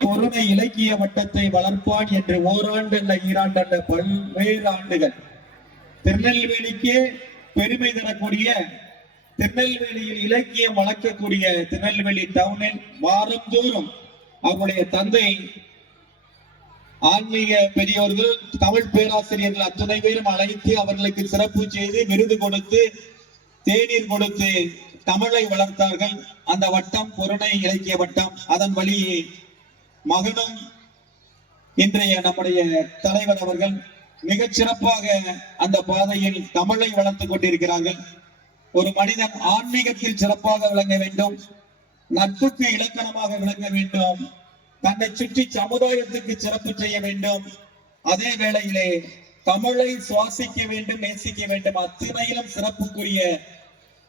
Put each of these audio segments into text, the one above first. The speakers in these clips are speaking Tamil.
பொருணை இலக்கிய வட்டத்தை வளர்ப்பான் என்று ஓராண்டு அல்ல ஈராண்டு அல்ல பல்வேறு ஆண்டுகள் திருநெல்வேலிக்கே பெருமை தரக்கூடிய, திருநெல்வேலியில் இலக்கியம் வளர்க்கக்கூடிய திருநெல்வேலி டவுனில் வாரந்தோறும் அவருடைய தந்தை ஆன்மீக பெரியோர்கள், தமிழ் பேராசிரியர்கள் அத்தனை பேரும் அழைத்து அவர்களுக்கு சிறப்பு செய்து விருது கொடுத்து தேநீர் கொடுத்து தமிழை வளர்த்தார்கள். அந்த வட்டம் பொருணை இலக்கிய வட்டம். அதன் வழியே மகனும் இன்றைய நம்முடைய தலைவர் அவர்கள் மிகச் சிறப்பாக அந்த பாதையில் தமிழை வளர்த்துக் கொண்டிருக்கிறார்கள். ஒரு மனிதன் ஆன்மீகத்தில் சிறப்பாக விளங்க வேண்டும், நட்புக்கு இலக்கணமாக விளங்க வேண்டும், தன்னை சுற்றி சமுதாயத்துக்கு சிறப்பு செய்ய வேண்டும், அதே வேளையிலே தமிழை சுவாசிக்க வேண்டும், நேசிக்க வேண்டும். அத்தனையிலும் சிறப்புக்குரிய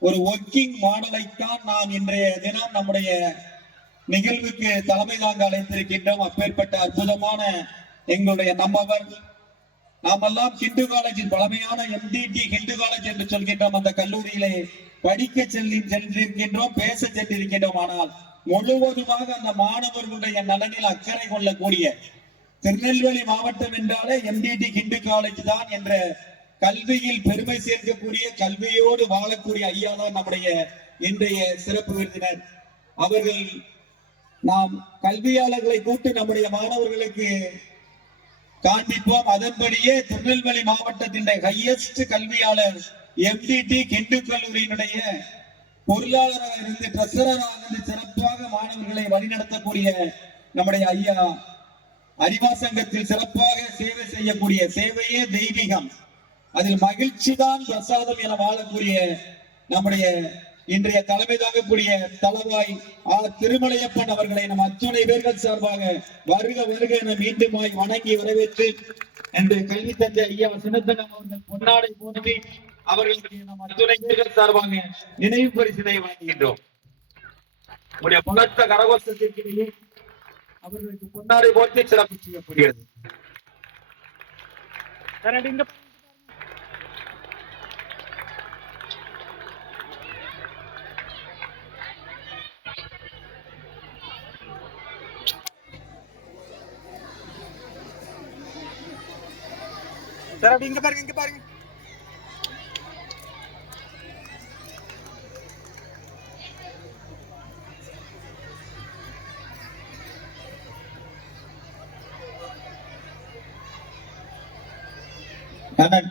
ஒரு ஒர்க்கிங் மாடலைத்தான் நாம் இன்றைய தினம் நம்முடைய நிகழ்வுக்கு தலைமை தாங்க அழைத்திருக்கின்றோம். அப்பேற்பட்ட அற்புதமான எங்களுடைய நம்மவர், நாமெல்லாம் ஹிந்து காலேஜில் பழமையான MDT ஹிந்து காலேஜ் என்று சொல்கின்றோம். அந்த கல்லூரியிலே படிக்க சென்றிருக்கின்றோம், பேச சென்றிருக்கின்றோம். ஆனால் முழுவதுமாக அந்த மாணவர்களுடைய நலனில் அக்கறை கொள்ளக்கூடிய திருநெல்வேலி மாவட்டம் என்றாலே MDT ஹிந்து காலேஜ் தான் என்ற கல்வியில் பெருமை சேர்க்கக்கூடிய, கல்வியோடு வாழக்கூடிய ஐயா தான் நம்முடைய இன்றைய சிறப்பு விருந்தினர் அவர்கள். நாம் கல்வியாளர்களை கூட்டு நம்முடைய மாணவர்களுக்கு காண்பிப்போம். அதன்படியே திருநெல்வேலி மாவட்டத்தின் ஹையஸ்ட் கல்வியாளர் MDT ஹிந்து கல்லூரியினுடைய பொருளாளராக இருந்து ட்ரெஸரராக இருந்து சிறப்பாக மாணவர்களை வழிநடத்தக்கூடிய நம்முடைய ஐயா, அறிவாசங்கத்தில் சிறப்பாக சேவை செய்யக்கூடிய, சேவையே தெய்வீகம், அதில் மகிழ்ச்சி தான் பிரசாதம் என வாழக்கூடிய நம்முடைய இன்றைய தலைமை தாங்கக்கூடிய தளவாய் திருமலையப்பன் அவர்களை நம் அத்துணை பேர்கள் சார்பாக வருக வருக என மீண்டுமாய் வணங்கி வரவேற்று என்று கல்வி தந்தை ஐயா சின்னத்தங்கம் அவர்கள் பொன்னாடை போற்றி அவர்களுடைய நம் அத்துணை பேர்கள் சார்பாக நினைவு பரிசினை வழங்குகின்றோம். உடைய புலத்த கரகோஷத்திற்கிடையே அவர்களுக்கு பொன்னாடை போற்றி சிறப்பு செய்யப்படுகிறது. இங்க பாருங்க, இங்க பாருங்க.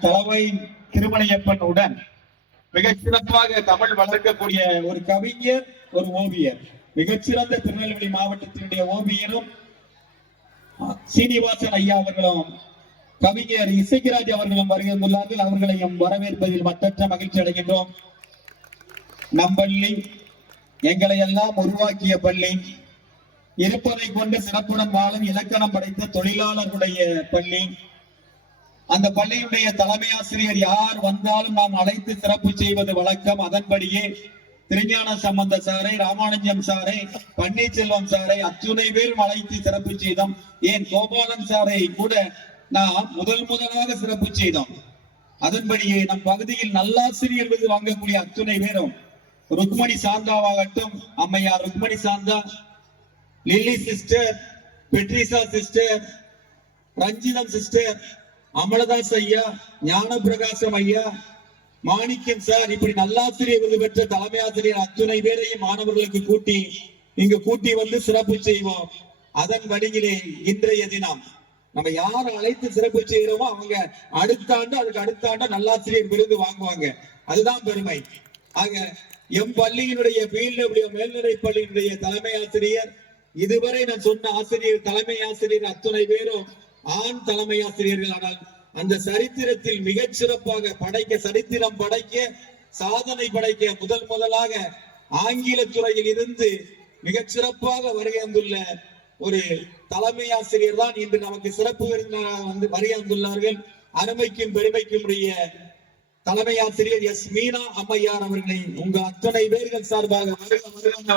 தலைவை திருமலையப்பன் உடன் மிகச் சிறப்பாக தமிழ் வளர்க்கக்கூடிய ஒரு கவிஞர், ஒரு ஓவியர், மிகச்சிறந்த திருநெல்வேலி மாவட்டத்தினுடைய ஓவியரும் சீனிவாசன் ஐயா அவர்களும் கவிஞர் இசைக்கிராஜ் அவர்களும் வருகின்றார்கள். அவர்களையும் வரவேற்பதில் மற்றற்ற மகிழ்ச்சி அடைகின்றோம். நம் பள்ளி எங்களை எல்லாம் உருவாக்கிய பள்ளி, இருப்பதை கொண்டு சிறப்புடன் வாழும் இலக்கணம் படைத்த தொழிலாளர்களுடைய பள்ளி. அந்த பள்ளியுடைய தலைமை ஆசிரியர் யார் வந்தாலும் நாம் அழைத்து சிறப்பு செய்வது வழக்கம். அதன்படியே திருஞான சம்பந்த சாரை, ராமானுஜம் சாரை, பன்னீர்செல்வம் சாரை அத்துணை பேரும் அழைத்து சிறப்பு செய்தோம். ஏன் கோபாலன் சாரை கூட நாம் முதலாக சிறப்பு செய்தோம். அதன்படியே நம் பகுதியில் நல்லாசிரியர் விருது வாங்கக்கூடிய அத்துணை பேரும், ருக்மணி சாந்தாவாகட்டும், அம்மையார் Rukmani Shanta, Lily sister, Patricia sister, Ranjitham sister, Amaladas ஐயா, ஞான பிரகாசம் ஐயா, மாணிக்கம் சார், இப்படி நல்லாசிரியர் விருது பெற்ற தலைமை ஆசிரியர் அத்துணை பேரையும் மாணவர்களுக்கு கூட்டி வந்து சிறப்பு செய்வோம். அதன் வழியிலே இன்றைய தினம் நம்ம யாரை அழைத்து சிறப்பு செய்யறோமோ அவங்க அடுத்த ஆண்டு, அதுக்கு அடுத்த ஆண்டு நல்லாசிரியர் விருது வாங்குவாங்க. அதுதான் பெருமை. ஆக எம் பள்ளியினுடைய மேல்நிலை பள்ளியினுடைய தலைமை ஆசிரியர், இதுவரை நான் சொன்ன ஆசிரியர், தலைமை ஆசிரியர் அத்துணை பேரும் ஆண் தலைமை ஆசிரியர்கள். ஆனால் அந்த சரித்திரத்தில் மிகச் சிறப்பாக சரித்திரம் படைக்க, சாதனை படைக்க முதலாக ஆங்கில துறையில் இருந்து மிகச் சிறப்பாக வருகை வந்துள்ள ஒரு தலைமை ஆசிரியர் தான் இன்று நமக்கு சிறப்பு விருந்தினராக வந்து வருகை வந்துள்ளார்கள். அருமைக்கும் பெருமைக்கும் உடைய தலைமை ஆசிரியர் எஸ் மீனா அம்மையார் அவர்களை உங்க அத்தனை பேர்கள் சார்பாக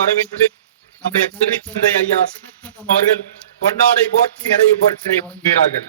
வரவேற்று நம்முடைய கல்வி தந்தை ஐயா சின்னத்தங்கம் அவர்கள் பொன்னாடை போற்றி நிறைவு பரிசினை வழங்குகிறார்கள்.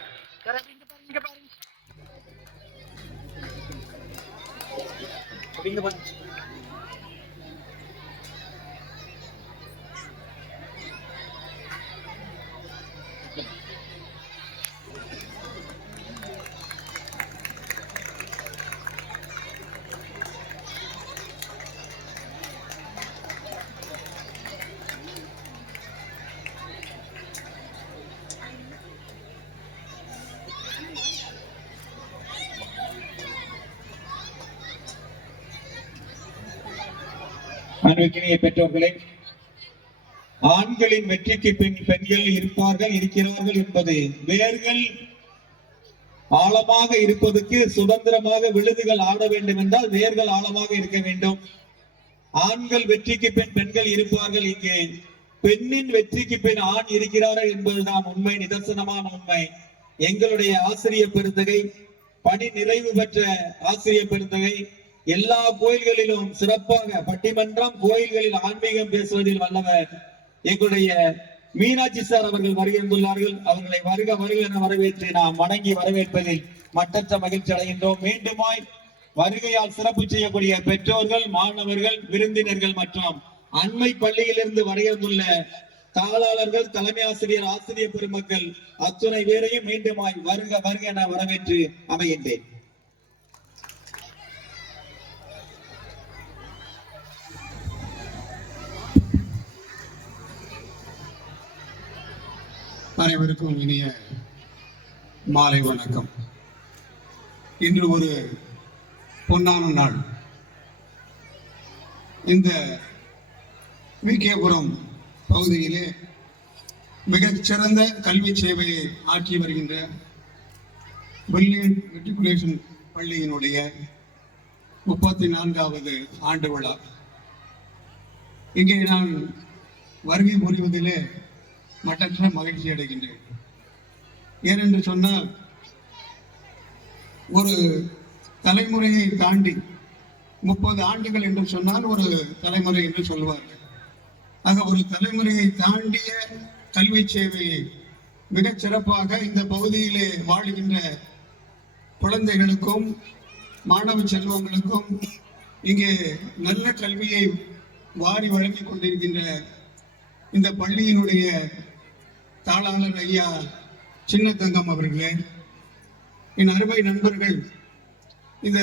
அன்பிற்கினிய பெற்றோர்களே, ஆண்களின் வெற்றிக்கு பின் பெண்கள் இருப்பார்கள், இருக்கிறார்கள் என்பது வேர்கள் ஆழமாக இருப்பதற்கு சுதந்திரமாக விழுதுகள் ஆட வேண்டும் என்றால் வேர்கள் ஆழமாக இருக்க வேண்டும். ஆண்கள் வெற்றிக்கு பின் பெண்கள் இருப்பார்கள், இங்கே பெண்ணின் வெற்றிக்கு பின் ஆண் இருக்கிறார்கள் என்பதுதான் உண்மை, நிதர்சனமான உண்மை. எங்களுடைய ஆசிரியர் பெருந்தகை, பணி நிறைவு பெற்ற ஆசிரியர் பெருந்தகை எல்லா கோயில்களிலும் சிறப்பாக பட்டிமன்றம், கோயில்களில் ஆன்மீகம் பேசுவதில் வல்லவர் எங்களுடைய மீனாட்சி சார் அவர்கள் வருகின்றார்கள். அவர்களை வருக வருக என வரவேற்று நாம் வணங்கி வரவேற்பதில் மட்டற்ற மகிழ்ச்சி அடைகின்றோம். மீண்டுமாய் வருகையால் சிறப்பு செய்யக்கூடிய பெற்றோர்கள், மாணவர்கள், விருந்தினர்கள் மற்றும் அண்மை பள்ளியிலிருந்து வருகின்றுள்ள தாளாளர்கள், தலைமை ஆசிரியர், ஆசிரியர் பெருமக்கள் அத்துணை பேரையும் மீண்டுமாய் வருக வருக என வரவேற்று அமைகின்றேன். அனைவருக்கும் இனிய மாலை வணக்கம். இன்று ஒரு பொன்னான நாள். இந்த விகேபுரம் பகுதியிலே மிகச் சிறந்த கல்வி சேவையை ஆற்றி வருகின்ற பிரில்லியன்ட் மெட்ரிகுலேஷன் பள்ளியினுடைய 34வது ஆண்டு விழா. இங்கே நான் வருகை புரிவதிலே மட்டற்ற மகிழ்ச்சி அடைகின்றேன். ஏனென்று சொன்னால், ஒரு தலைமுறையை தாண்டி 30 ஆண்டுகள் என்று சொன்னால் ஒரு தலைமுறை என்று சொல்வார்கள். ஆக ஒரு தலைமுறையை தாண்டிய கல்வி சேவையை மிகச் சிறப்பாக இந்த பகுதியிலே வாழுகின்ற குழந்தைகளுக்கும் மாணவ செல்வங்களுக்கும் இங்கே நல்ல கல்வியை வாரி வழங்கி கொண்டிருக்கின்ற இந்த பள்ளியினுடைய தாளாளர் ஐயா சின்னத்தங்கம் அவர்களே, என் அருமை நண்பர்கள், இந்த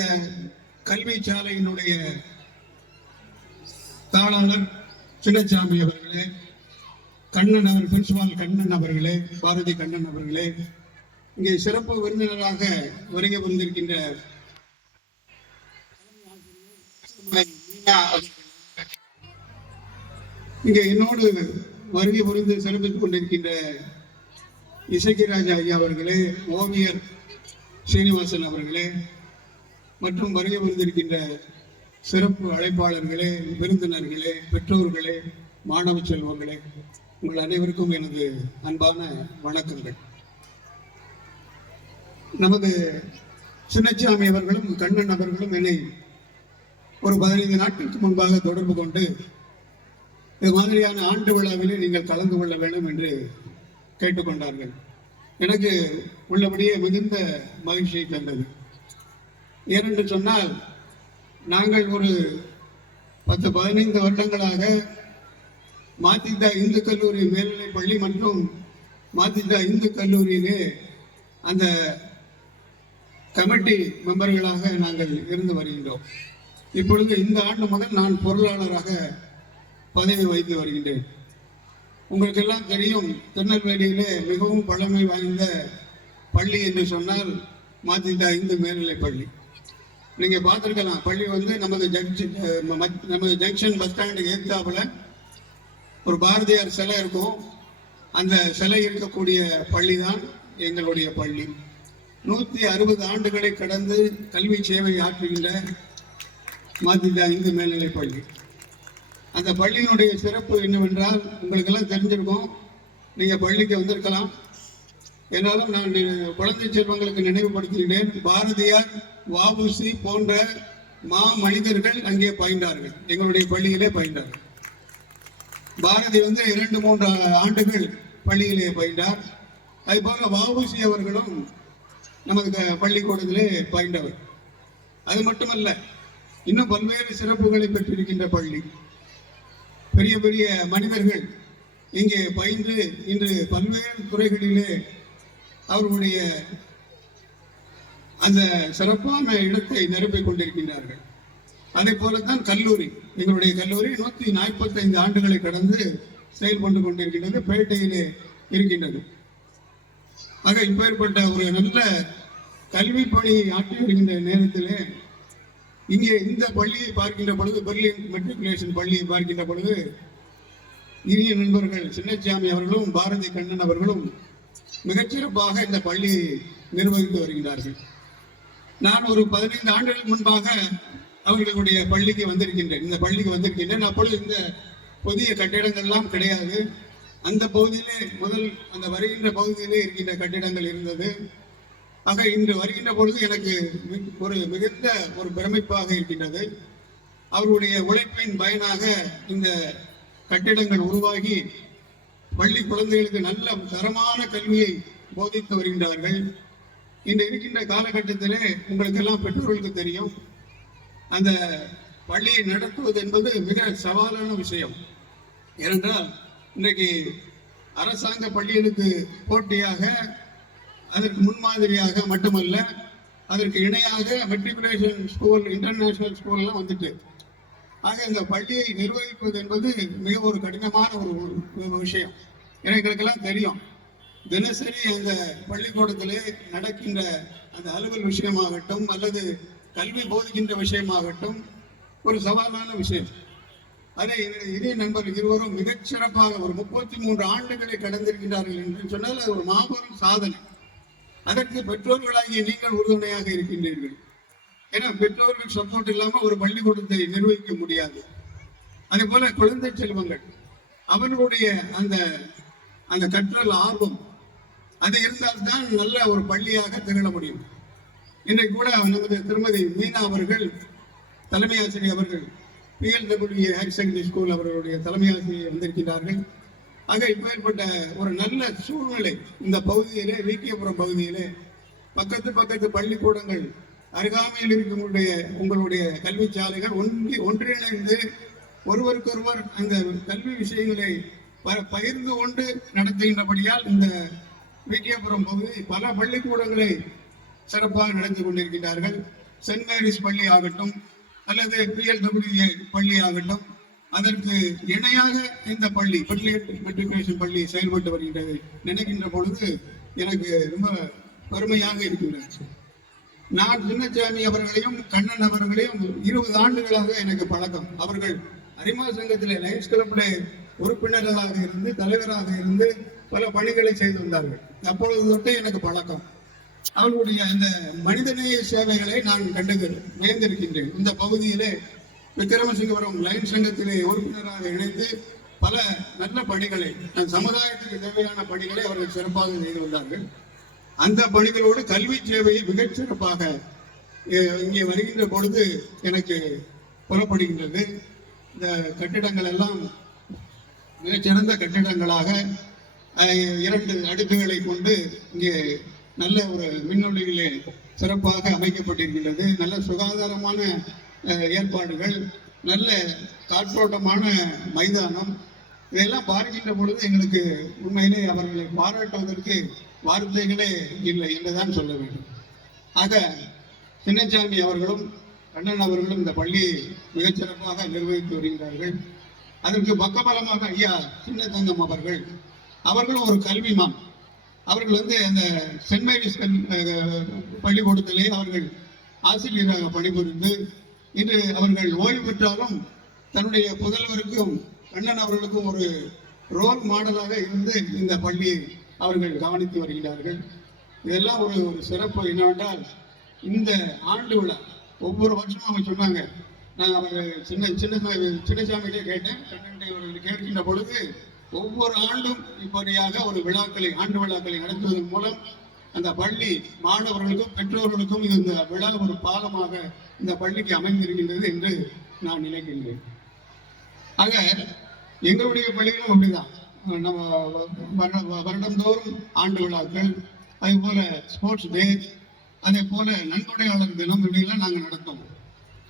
கல்வி சாலையினுடைய தாளாளர் சின்னசாமி அவர்களே, கண்ணன் அவர் பிரின்சிபால் கண்ணன் அவர்களே, பாரதி கண்ணன் அவர்களே, இங்கே சிறப்பு விருந்தினராக வருகை புரிந்திருக்கின்ற இங்கே என்னோடு வருகை புரிந்து சிறப்பித்துக் கொண்டிருக்கின்ற இசைக்கிராஜா ஐயா அவர்களே, ஓவியர் சீனிவாசன் அவர்களே மற்றும் வருகை புரிந்திருக்கின்ற சிறப்பு அழைப்பாளர்களே, விருந்தினர்களே, பெற்றோர்களே, மாணவ செல்வங்களே, உங்கள் அனைவருக்கும் எனது அன்பான வணக்கங்கள். நமது சின்னசாமி அவர்களும் கண்ணன் அவர்களும் என்னை ஒரு 15 நாட்களுக்கு முன்பாக தொடர்பு கொண்டு இது மாதிரியான ஆண்டு விழாவிலே நீங்கள் கலந்து கொள்ள வேண்டும் என்று கேட்டுக்கொண்டார்கள். எனக்கு உள்ளபடியே மிகுந்த மகிழ்ச்சியை தந்தது. ஏனென்று சொன்னால், நாங்கள் ஒரு 10-15 வருடங்களாக மாத்திதா இந்து கல்லூரி மேல்நிலைப் பள்ளி மற்றும் மாத்திதா இந்து கல்லூரியிலே அந்த கமிட்டி மெம்பர்களாக நாங்கள் இருந்து வருகின்றோம். இப்பொழுது இந்த ஆண்டு முதல் நான் பொருளாளராக பதவி வகித்து வருகின்றேன். உங்களுக்கு எல்லாம் தெரியும், திருநெல்வேலியிலே மிகவும் பழமை வாய்ந்த பள்ளி என்று சொன்னால் மாத்திதா இந்து மேல்நிலைப் பள்ளி. நீங்க பார்த்துருக்கலாம், பள்ளி வந்து நமது ஜங்ஷன் பஸ் ஸ்டாண்டுக்கு ஏற்றாப்புல ஒரு பாரதியார் சிலை இருக்கும். அந்த சிலை இருக்கக்கூடிய பள்ளி தான் எங்களுடைய பள்ளி. 160 ஆண்டுகளை கடந்து கல்வி சேவை ஆற்றுகின்ற மாத்திதா இந்து மேல்நிலைப் பள்ளி. அந்த பள்ளியினுடைய சிறப்பு என்னவென்றால், உங்களுக்கெல்லாம் தெரிஞ்சிருக்கும், நீங்கள் பள்ளிக்கு வந்திருக்கலாம். என்னாலும் நான் குழந்தை செல்வங்களுக்கு நினைவுபடுத்துகிறேன், பாரதியார், வ.உ.சி. போன்ற மனிதர்கள் அங்கே பயின்றார்கள், எங்களுடைய பள்ளியிலே பயின்றார்கள். பாரதி வந்து 2-3 ஆண்டுகள் பள்ளியிலே பயின்றார். அதுபோல வ.உ.சி. அவர்களும் நமக்கு பள்ளிக்கூடத்திலே பயின்றவர். அது மட்டுமல்ல, இன்னும் பல்வேறு சிறப்புகளை பெற்றிருக்கின்ற பள்ளி. பெரிய பெரிய மனிதர்கள் இங்கே பயின்று இன்று பல்வேறு துறைகளிலே அவர்களுடைய அந்த சிறப்பான இடத்தை நிரப்பிக் கொண்டிருக்கின்றார்கள். அதே போலத்தான் கல்லூரி, எங்களுடைய கல்லூரி 145 ஆண்டுகளை கடந்து செயல்பட்டு கொண்டிருக்கின்றது, பேட்டையிலே இருக்கின்றது. ஆக இப்பேற்பட்ட ஒரு நல்ல கல்வி பணியை ஆற்றி வருகின்ற நேரத்திலே இங்கே இந்த பள்ளியை பார்க்கின்ற பொழுது, பெர்லின் மெட்ரிகுலேஷன் பள்ளியை பார்க்கின்ற பொழுது, இனிய நண்பர்கள் சின்னசாமி அவர்களும் பாரதி கண்ணன் அவர்களும் மிகச்சிறப்பாக இந்த பள்ளியை நிர்வகித்து வருகிறார்கள். நான் ஒரு 15 ஆண்டுகளுக்கு முன்பாக அவர்களுடைய பள்ளிக்கு வந்திருக்கின்றேன், இந்த பள்ளிக்கு வந்திருக்கின்றேன். அப்பொழுது இந்த புதிய கட்டிடங்கள்லாம் கிடையாது. அந்த பகுதியிலே அந்த வருகின்ற பகுதியிலே இருக்கின்ற கட்டிடங்கள் இருந்தது. ஆக இன்று வருகின்ற பொழுது எனக்கு மிகுந்த ஒரு பிரமிப்பாக இருக்கின்றது. அவருடைய உழைப்பின் பயனாக இந்த கட்டிடங்கள் உருவாகி பள்ளி குழந்தைகளுக்கு நல்ல தரமான கல்வியை போதித்து வருகின்றார்கள். இன்று இருக்கின்ற காலகட்டத்திலே உங்களுக்கு எல்லாம் பெற்றோர்களுக்கு தெரியும், அந்த பள்ளியை நடத்துவது என்பது மிக சவாலான விஷயம். ஏனென்றால் இன்றைக்கு அரசாங்க பள்ளிகளுக்கு போட்டியாக, அதற்கு முன்மாதிரியாக மட்டுமல்ல, அதற்கு இணையாக மெட்ரிகுலேஷன் ஸ்கூல், இன்டர்நேஷனல் ஸ்கூல்லாம் வந்துட்டு. ஆக இந்த பள்ளியை நிர்வகிப்பது என்பது மிக ஒரு கடினமான ஒரு விஷயம். எங்களுக்கெல்லாம் தெரியும், தினசரி அந்த பள்ளிக்கூடத்திலே நடக்கின்ற அந்த அலுவல் விஷயமாகட்டும் அல்லது கல்வி போதிக்கின்ற விஷயமாகட்டும் ஒரு சவாலான விஷயம். அதை இதே நண்பர்கள் இருவரும் மிகச்சிறப்பாக ஒரு 33 ஆண்டுகளை கடந்திருக்கின்றார்கள் என்று சொன்னால் அது ஒரு மாபெரும் சாதனை. அதற்கு பெற்றோர்களாகிய நீங்கள் உறுதுணையாக இருக்கின்றீர்கள். ஏன்னா பெற்றோர்கள் சப்போர்ட் இல்லாமல் ஒரு பள்ளிக்கூடத்தை நிர்வகிக்க முடியாது. அதே போல குழந்தை செல்வங்கள் அவர்களுடைய அந்த அந்த கற்றல் ஆர்வம் அது இருந்தால்தான் நல்ல ஒரு பள்ளியாக திகழ முடியும். இன்றைக்கு கூட நமது திருமதி மீனா அவர்கள், தலைமை ஆசிரியர் அவர்கள், PLW ஹையர் செகண்டரி ஸ்கூல் அவர்களுடைய தலைமை ஆசிரியர் வந்திருக்கிறார்கள். ஆக இப்பேற்பட்ட ஒரு நல்ல சூழ்நிலை இந்த பகுதியிலே, விகேபுரம் பகுதியிலே பக்கத்து பள்ளிக்கூடங்கள் அருகாமையில் இருக்கக்கூடிய உங்களுடைய கல்வி சாலைகள் ஒன்றிணைந்து ஒருவருக்கொருவர் அந்த கல்வி விஷயங்களை பகிர்ந்து கொண்டு நடத்துகின்றபடியால் இந்த விகேபுரம் பகுதி பல பள்ளிக்கூடங்களை சிறப்பாக நடத்தி கொண்டிருக்கிறார்கள். சென்ட் மேரிஸ் பள்ளி ஆகட்டும் அல்லது PLW பள்ளி ஆகட்டும், அதற்கு இணையாக இந்த பள்ளி மெட்ரிகுலேஷன் பள்ளி செயல்பட்டு வருகின்றது நினைக்கின்ற பொழுது எனக்கு ரொம்ப பெருமையாக இருக்கின்றது. நான் சின்னசாமி அவர்களையும் கண்ணன் அவர்களையும் 20 ஆண்டுகளாக எனக்கு பழக்கம். அவர்கள் அரிமா சங்கத்திலே லயன்ஸ் கிளப்பிலே உறுப்பினர்களாக இருந்து, தலைவராக இருந்து பல பணிகளை செய்து வந்தார்கள். அப்பொழுது தொட்டு எனக்கு பழக்கம். அவர்களுடைய அந்த மனிதநேய சேவைகளை நான் வியந்திருக்கின்றேன். இந்த பகுதியிலே விக்ரமசிங்கபுரம் லயன்ஸ் சங்கத்திலே உறுப்பினராக இணைந்து பல நல்ல பணிகளை, சமுதாயத்துக்கு தேவையான பணிகளை அவர்கள் சிறப்பாக செய்து வந்தார்கள். அந்த பணிகளோடு கல்வி சேவையை மிகச் சிறப்பாக இங்கே வருகின்ற பொழுது எனக்கு புறப்படுகின்றது. இந்த கட்டிடங்கள் எல்லாம் மிகச்சிறந்த கட்டிடங்களாக 2 அடுக்குகளை கொண்டு இங்கே நல்ல ஒரு மின்னொளியிலே சிறப்பாக அமைக்கப்பட்டிருக்கின்றது. நல்ல சுகாதாரமான ஏற்பாடுகள், நல்ல காற்றோட்டமான மைதானம், இதெல்லாம் பார்க்கின்ற பொழுது எங்களுக்கு உண்மையிலே அவர்களை பாராட்டுவதற்கு வார்த்தைகளே இல்லை என்றுதான் சொல்ல வேண்டும். ஆக சின்னசாமி அவர்களும் கண்ணன் அவர்களும் இந்த பள்ளியை மிகச்சிறப்பாக நிர்வகித்து வருகிறார்கள். அதற்கு பக்கபலமாக ஐயா சின்னதங்கம் அவர்களும் ஒரு கல்விமான். அவர்கள் அந்த சென்ட் மேரிஸ் பள்ளிக்கூடத்திலே அவர்கள் ஆசிரியராக பணிபுரிந்து இன்று அவர்கள் ஓய்வு பெற்றாலும் தன்னுடைய புதல்வருக்கும் கண்ணன் அவர்களுக்கும் ஒரு ரோல் மாடலாக இருந்து இந்த பள்ளியை அவர்கள் கவனித்து வருகிறார்கள். இதெல்லாம் ஒரு சிறப்பு என்னவென்றால், இந்த ஆண்டு விழா ஒவ்வொரு வருஷமும் அவங்க சொன்னாங்க. நான் அவர் சின்னசாமிகிட்டே கேட்டேன், கண்ணன்கிட்ட அவர்கள் கேட்கின்ற பொழுது ஒவ்வொரு ஆண்டும் இப்படியாக ஒரு ஆண்டு விழாக்களை நடத்துவதன் மூலம் அந்த பள்ளி மாணவர்களுக்கும் பெற்றோர்களுக்கும் இந்த விழா ஒரு பாலமாக இந்த பள்ளிக்கு அமைந்திருக்கின்றது என்று நான் நினைக்கின்றேன். ஆக எங்களுடைய பள்ளிகளும் அப்படிதான். நம்ம வருடந்தோறும் ஆண்டு விழாக்கள், அதே போல ஸ்போர்ட்ஸ் டே, அதே போல நன்கொடையாளர் தினம், இப்படியெல்லாம் நாங்கள் நடத்தோம்.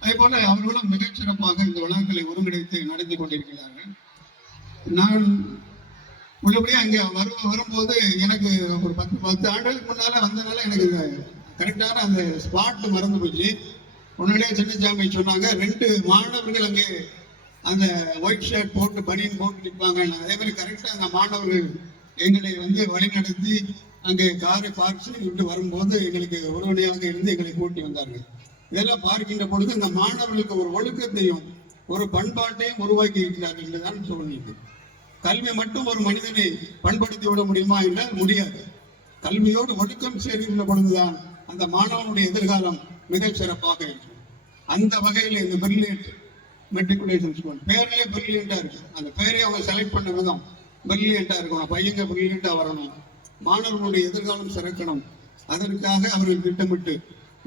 அதே போல அவர்களும் மிகச்சிறப்பாக இந்த விழாக்களை ஒருங்கிணைத்து நடத்தி கொண்டிருக்கிறார்கள். நான் உள்ளபடியே அங்கே வரும்போது எனக்கு ஒரு 10 ஆண்டுகளுக்கு முன்னால வந்தனால எனக்கு கரெக்டான அந்த ஸ்பாட் மறந்து போச்சு. உடனடியே சின்னசாமி சொன்னாங்க, 2 மாணவர்கள் அங்கே அந்த ஒயிட் ஷர்ட் போட்டு பனியன் போட்டு நிற்பாங்க. அதே மாதிரி கரெக்டாக அந்த மாணவர்கள் எங்களை வந்து வழிநடத்தி அங்கே காரை பார்க் செய்து வரும்போது எங்களுக்கு உறுதுணையாக இருந்து எங்களை கூட்டி வந்தார்கள். இதெல்லாம் பார்க்கின்ற பொழுது இந்த மாணவர்களுக்கு ஒரு ஒழுக்கத்தையும் ஒரு பண்பாட்டையும் உருவாக்கி இருக்கிறார்கள் என்றுதான் சொல்லிட்டு. கல்வி மட்டும் ஒரு மனிதனை பண்படுத்தி விட முடியுமா என்றால் முடியாது. கல்வியோடு ஒழுக்கம் சேர்க்கின்ற பொழுதுதான் அந்த மாணவனுடைய எதிர்காலம் மிகச் சிறப்பாக இருக்கும். அந்த வகையில் இந்த பிரில்லியன்ட் மெட்ரிகுலேஷன் ஸ்கூல் பேர்லயே பிரில்லியண்டா இருக்கு. அந்த பேரே அவங்க செலக்ட் பண்ண விதம் பிரில்லியண்டா இருக்கும். பையங்க பிரில்லியண்டா வரணும், மாணவர்களுடைய எதிர்காலம் சிறக்கணும். அதற்காக அவர்கள் திட்டமிட்டு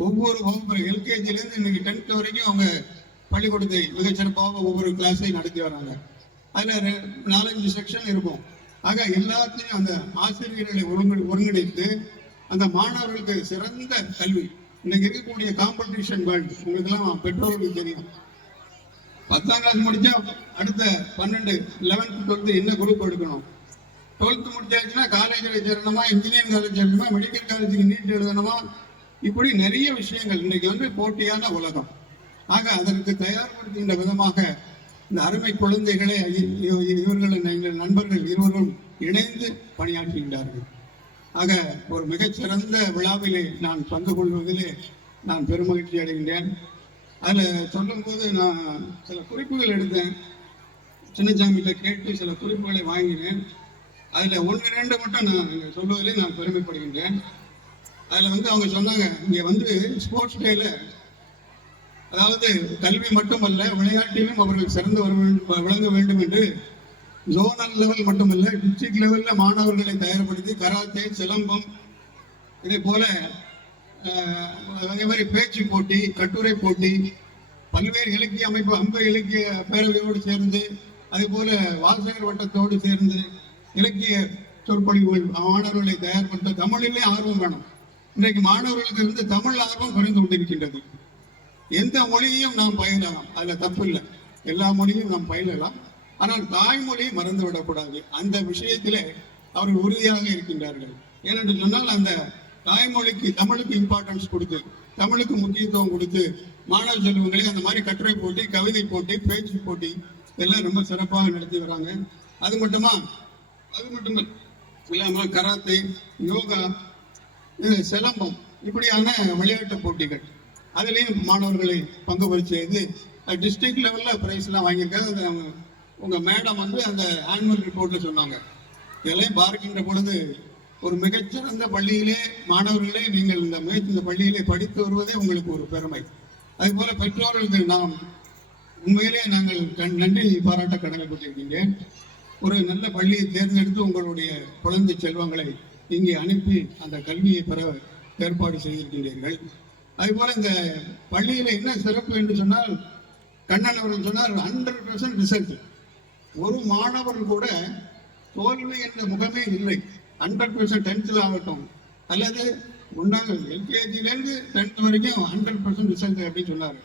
ஒவ்வொரு வகுப்பு எல்கேஜிலேருந்து இன்னைக்கு 10th வரைக்கும் அவங்க பள்ளிக்கூடத்தை மிகச்சிறப்பாக ஒவ்வொரு கிளாஸையும் நடத்தி வராங்க. அதில் 4-5 செக்ஷன் இருக்கும். ஆக எல்லாத்தையும் அந்த ஆசிரியர்களை ஒருங்கிணைத்து அந்த மாணவர்களுக்கு சிறந்த கல்வி. இன்னைக்கு இருக்கக்கூடிய காம்படிஷன் வேர்ல்டு உங்களுக்கெல்லாம் பெற்றோர்களுக்கு தெரியும். 10ஆம் கிளாஸ் முடிச்சா அடுத்த 12, 11th, 12th என்ன குரூப் எடுக்கணும். 12th முடிச்சாச்சுன்னா காலேஜில் சேரணுமா, இன்ஜினியரிங் காலேஜ் சேரணுமா, மெடிக்கல் காலேஜுக்கு நீட் எழுதணுமா, இப்படி நிறைய விஷயங்கள் இன்னைக்கு வந்து போட்டியான உலகம். ஆக அதற்கு தயார்படுத்துகின்ற விதமாக இந்த அருமை குழந்தைகளை இவர்கள் எங்கள் நண்பர்கள் இருவரும் இணைந்து பணியாற்றுகின்றார்கள். ஆக ஒரு மிகச்சிறந்த விழாவிலே நான் பங்கு கொள்வதிலே நான் பெருமகிழ்ச்சி அடைகின்றேன். அதில் சொல்லும்போது நான் சில குறிப்புகள் எடுத்தேன். சின்னசாமிகிட்ட கேட்டு சில குறிப்புகளை வாங்கினேன். அதில் 1-2 மட்டும் நான் சொல்வதிலே நான் பெருமைப்படுகின்றேன். அதில் வந்து அவங்க சொன்னாங்க, இங்கே வந்து ஸ்போர்ட்ஸ் டேல அதாவது கல்வி மட்டுமல்ல விளையாட்டிலும் அவர்கள் சிறந்து விளங்க வேண்டும் என்று ஜோனல் லெவல் மட்டுமல்ல டிஸ்ட்ரிக்ட் லெவலில் மாணவர்களை தயார்படுத்தி கராத்தே, சிலம்பம், இதே போல அதே மாதிரி பேச்சு போட்டி, கட்டுரை போட்டி, பல்வேறு இலக்கிய அமைப்பு, அம்ப இலக்கிய பேரவையோடு சேர்ந்து, அதே போல வாசகர் வட்டத்தோடு சேர்ந்து இலக்கிய சொற்பொழிவுகள் மாணவர்களை தயார்படுத்த தமிழிலே ஆர்வம் வேணும். இன்றைக்கு மாணவர்களுக்கு இருந்து தமிழ் ஆர்வம் குறைந்து கொண்டிருக்கின்றது. எந்த மொழியையும் நாம் பயிலலாம், அதுல தப்பு இல்லை. எல்லா மொழியும் நாம் பயிலலாம். ஆனால் தாய்மொழியை மறந்து விடக்கூடாது. அந்த விஷயத்திலே அவர்கள் உறுதியாக இருக்கின்றார்கள். ஏனென்று சொன்னால் அந்த தாய்மொழிக்கு, தமிழுக்கு இம்பார்ட்டன்ஸ் கொடுத்து, தமிழுக்கு முக்கியத்துவம் கொடுத்து மாணவ செல்வங்களை அந்த மாதிரி கட்டுரை போட்டி, கவிதை போட்டி, பேச்சு போட்டி இதெல்லாம் ரொம்ப சிறப்பாக நடத்தி வராங்க. அது மட்டும் இல்லாம கராத்தே, யோகா, சிலம்பம் இப்படியான விளையாட்டு போட்டிகள் அதுலேயும் மாணவர்களை பங்கு பெற செய்து டிஸ்ட்ரிக்ட் லெவலில் ப்ரைஸ்லாம் வாங்கியிருக்காங்க. உங்க மேடம் வந்து அந்த ஆனுவல் ரிப்போர்ட்ல சொன்னாங்க. இதெல்லாம் பார்க்கின்ற பொழுது ஒரு மிகச்சிறந்த பள்ளியிலே மாணவர்களே நீங்கள் இந்த பள்ளியிலே படித்து வருவதே உங்களுக்கு ஒரு பெருமை. அதே போல பெற்றோர்களுக்கு நாம் உண்மையிலே நாங்கள் நன்றி பாராட்ட கடமைப்பட்டிருக்கின்றேன். ஒரு நல்ல பள்ளியை தேர்ந்தெடுத்து உங்களுடைய குழந்தை செல்வங்களை இங்கே அனுப்பி அந்த கல்வியை பெற ஏற்பாடு செய்திருக்கின்றீர்கள். அதே போல இந்த பள்ளியில என்ன சிறப்பு என்று சொன்னால், கண்ணன் அவர்கள் சொன்னார் 100% ரிசல்ட். ஒரு மாணவர் கூட தோல்வி என்ற முகமே இல்லை. 100% 10th ஆகட்டும் அல்லது எல்கேஜிலேருந்து 10th வரைக்கும் 100% ரிசல்ட் அப்படின்னு சொன்னார்.